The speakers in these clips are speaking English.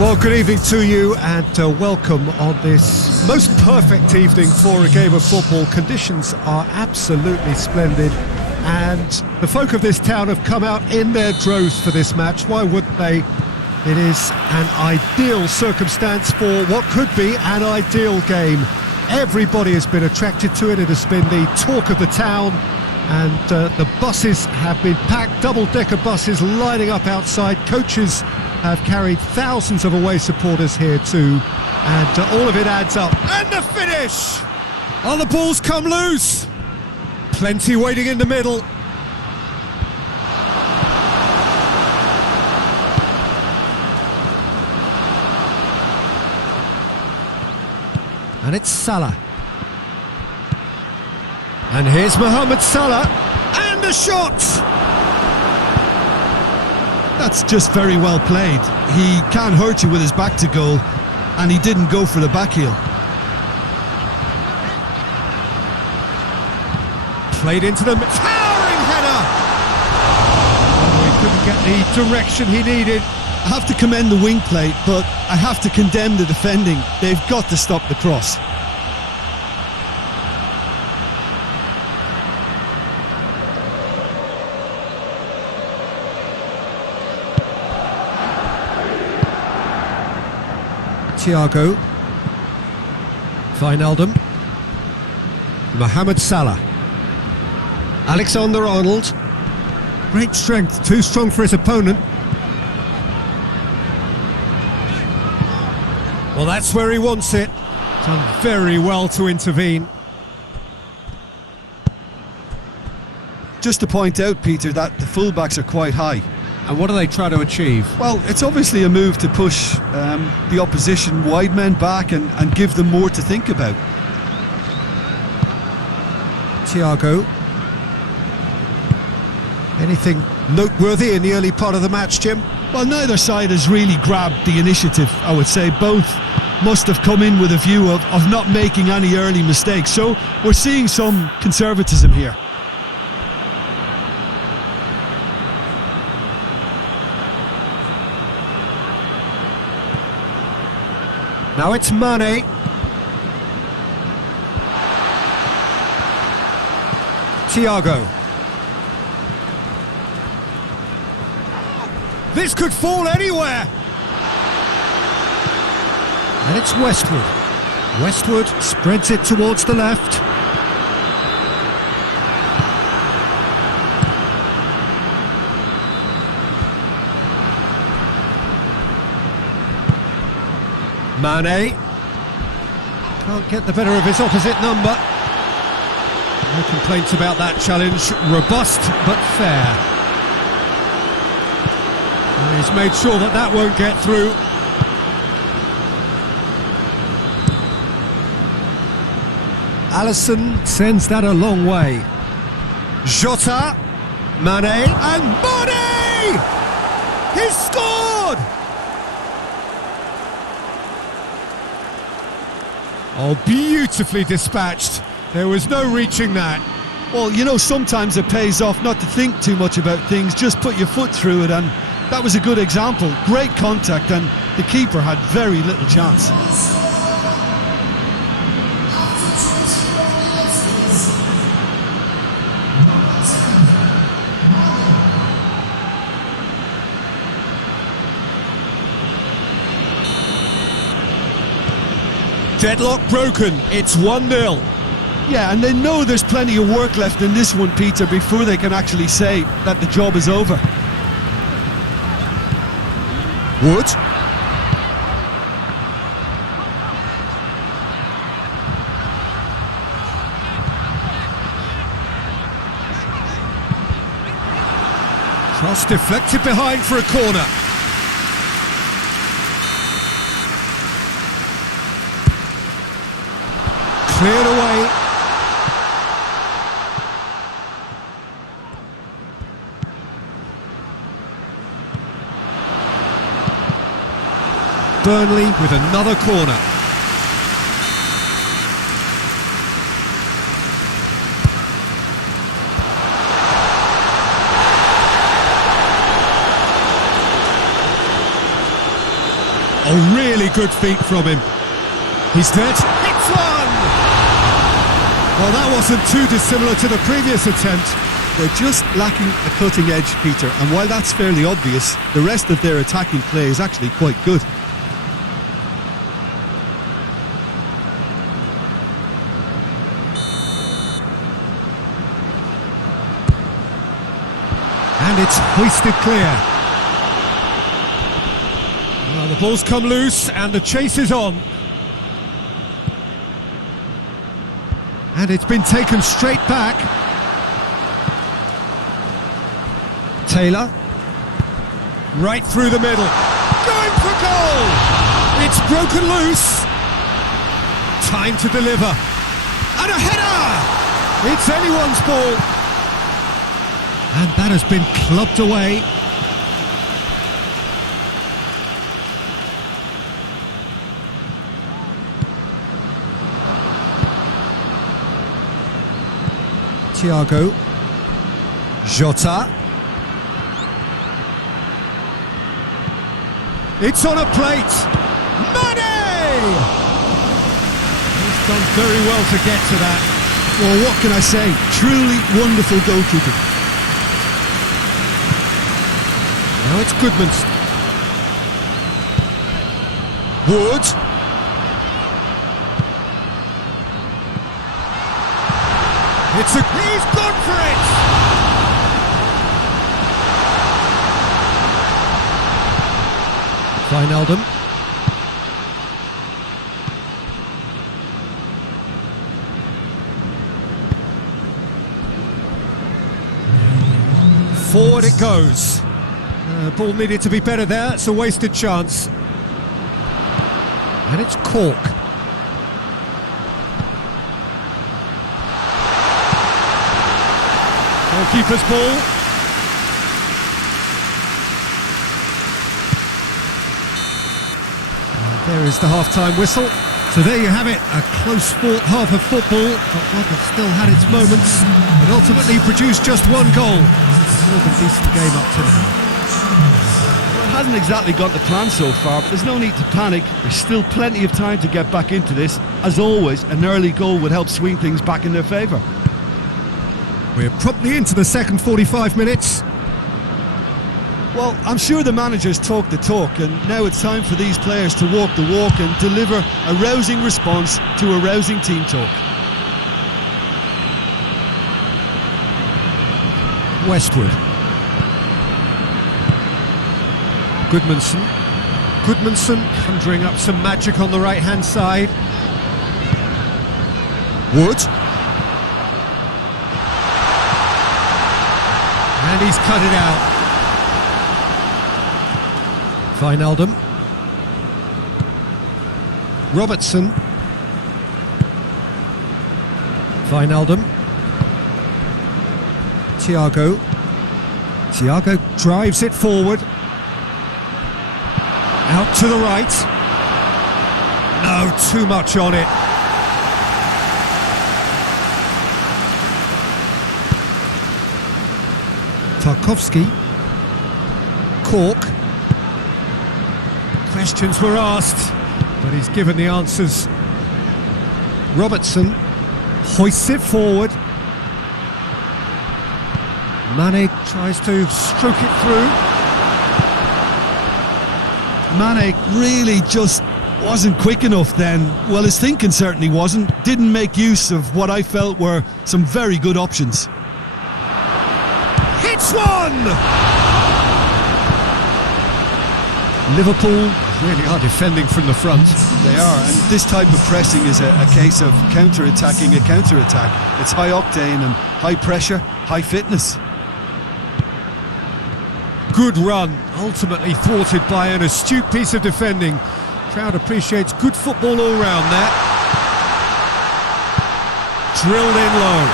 Well, good evening to you and welcome on this most perfect evening for a game of football. Conditions are absolutely splendid and the folk of this town have come out in their droves for this match. Why wouldn't they? It is an ideal circumstance for what could be an ideal game. Everybody has been attracted to it. It has been the talk of the town, and the buses have been packed, double-decker buses lining up outside. Coaches have carried thousands of away supporters here too, and all of it adds up. And the finish! Oh, the ball's come loose! Plenty waiting in the middle. And it's Salah. And here's Mohamed Salah. And the shot! That's just very well played. He can't hurt you with his back to goal, and he didn't go for the back heel. Played into the towering header! Oh, he couldn't get the direction he needed. I have to commend the wing play, but I have to condemn the defending. They've got to stop the cross. Thiago, Wijnaldum, Mohamed Salah, Alexander-Arnold. Great strength, too strong for his opponent. Well, that's where he wants it. Done very well to intervene. Just to point out, Peter, that the fullbacks are quite high. And what do they try to achieve? Well, it's obviously a move to push the opposition wide men back and give them more to think about. Thiago. Anything noteworthy in the early part of the match, Jim? Well, neither side has really grabbed the initiative, I would say. Both must have come in with a view of not making any early mistakes. So we're seeing some conservatism here. Now it's Mane. Thiago. This could fall anywhere. And it's Westwood. Westwood spreads it towards the left. Mane can't get the better of his opposite number. No complaints about that challenge. Robust but fair. And he's made sure that that won't get through. Alisson sends that a long way. Jota, Mane, and Mane! He's scored! Oh, beautifully dispatched. There was no reaching that. Well, you know, sometimes it pays off not to think too much about things, just put your foot through it, and that was a good example. Great contact, and the keeper had very little chance. Deadlock broken, it's 1-0. Yeah, and they know there's plenty of work left in this one, Peter, before they can actually say that the job is over. Wood. Cross deflected behind for a corner. Cleared away. Burnley with another corner. Oh, really good feet from him. He's dead. Hits one! Well, that wasn't too dissimilar to the previous attempt. They're just lacking a cutting edge, Peter, and while that's fairly obvious, the rest of their attacking play is actually quite good. And it's hoisted clear. Well, the ball's come loose and the chase is on. And it's been taken straight back. Taylor. Right through the middle. Going for goal! It's broken loose. Time to deliver. And a header! It's anyone's ball. And that has been clubbed away. Thiago. Jota. It's on a plate. Mane! He's done very well to get to that. Well, what can I say? Truly wonderful goalkeeping. Now it's Goodmanson. Wood. He's gone for it! Wijnaldum. Forward it goes. Ball needed to be better there, it's a wasted chance. And it's Cork. Goalkeeper's ball. And there is the half-time whistle. So there you have it, a close-fought half of football, but one that still had its moments, but ultimately produced just one goal. More than decent game up to now. It hasn't exactly got the plan so far, but there's no need to panic. There's still plenty of time to get back into this. As always, an early goal would help swing things back in their favour. We're promptly into the second 45 minutes. Well, I'm sure the managers talk the talk, and now it's time for these players to walk the walk and deliver a rousing response to a rousing team talk. Westwood. Goodmanson conjuring up some magic on the right-hand side. Wood. And he's cut it out. Wijnaldum. Robertson. Wijnaldum. Thiago drives it forward. Out to the right. No, too much on it. Tarkowski. Cork. Questions were asked, but he's given the answers. Robertson hoists it forward. Mane tries to stroke it through. Mane really just wasn't quick enough then. Well, his thinking certainly wasn't. Didn't make use of what I felt were some very good options. Hits one! Liverpool really are defending from the front. They are, and this type of pressing is a case of counter-attacking a counter-attack. It's high octane and high pressure, high fitness. Good run, ultimately thwarted by an astute piece of defending. Crowd appreciates good football all round there. Drilled in low.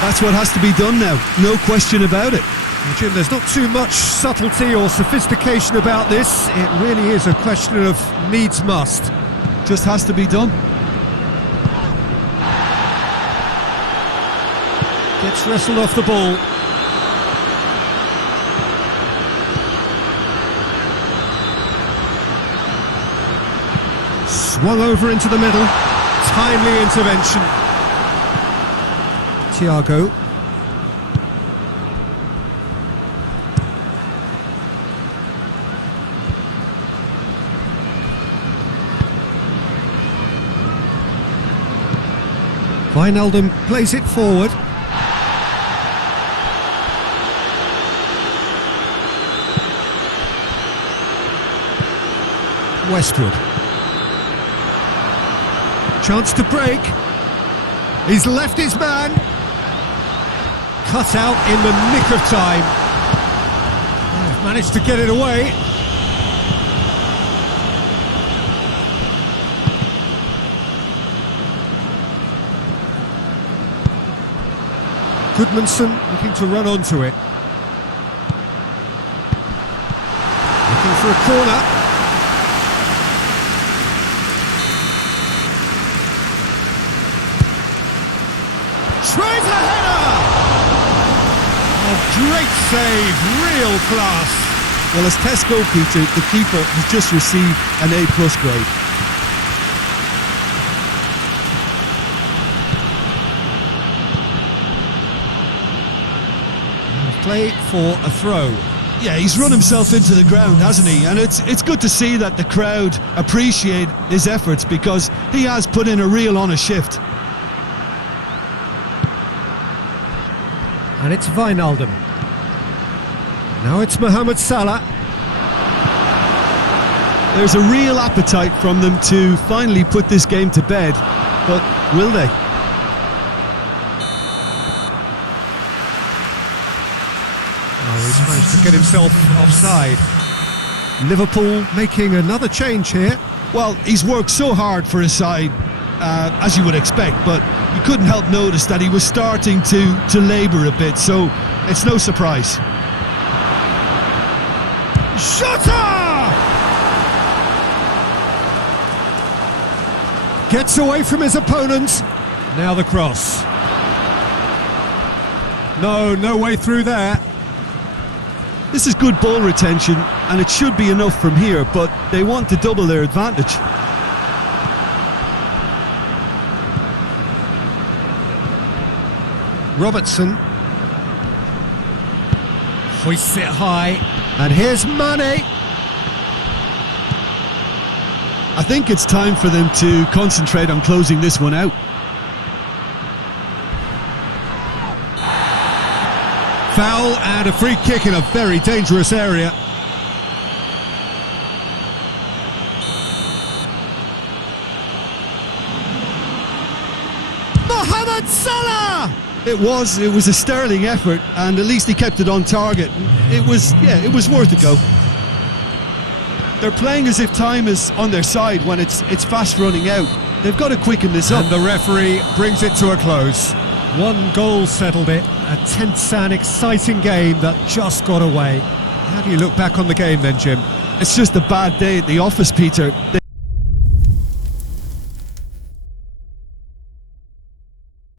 That's what has to be done now, no question about it. Well, Jim, there's not too much subtlety or sophistication about this. It really is a question of needs must. Just has to be done. Gets wrestled off the ball. Swung over into the middle. Timely intervention. Thiago. Wijnaldum plays it forward. Westwood. Chance to break. He's left his man. Cut out in the nick of time. They've managed to get it away. Goodmanson looking to run onto it. Looking for a corner. Tries the header! A great save, real class. Well, as Tesco, Peter, the keeper has just received an A+ grade. Play for a throw. Yeah, he's run himself into the ground, hasn't he? And it's good to see that the crowd appreciate his efforts, because he has put in a real honest shift. And it's Wijnaldum. Now it's Mohamed Salah. There's a real appetite from them to finally put this game to bed, but will they? Oh, he's managed to get himself offside. Liverpool making another change here. Well, he's worked so hard for his side, as you would expect, but you couldn't help notice that he was starting to labour a bit, so it's no surprise. Shutter! Gets away from his opponent. Now the cross. No way through there. This is good ball retention, and it should be enough from here, but they want to double their advantage. Robertson hoists it high, and here's Mane. I think it's time for them to concentrate on closing this one out. Foul and a free kick in a very dangerous area. Mohamed Salah! It was a sterling effort, and at least he kept it on target. It was worth a go. They're playing as if time is on their side when it's fast running out. They've got to quicken this up. And the referee brings it to a close. One goal settled it. A tense and exciting game that just got away. How do you look back on the game then, Jim? It's just a bad day at the office, Peter.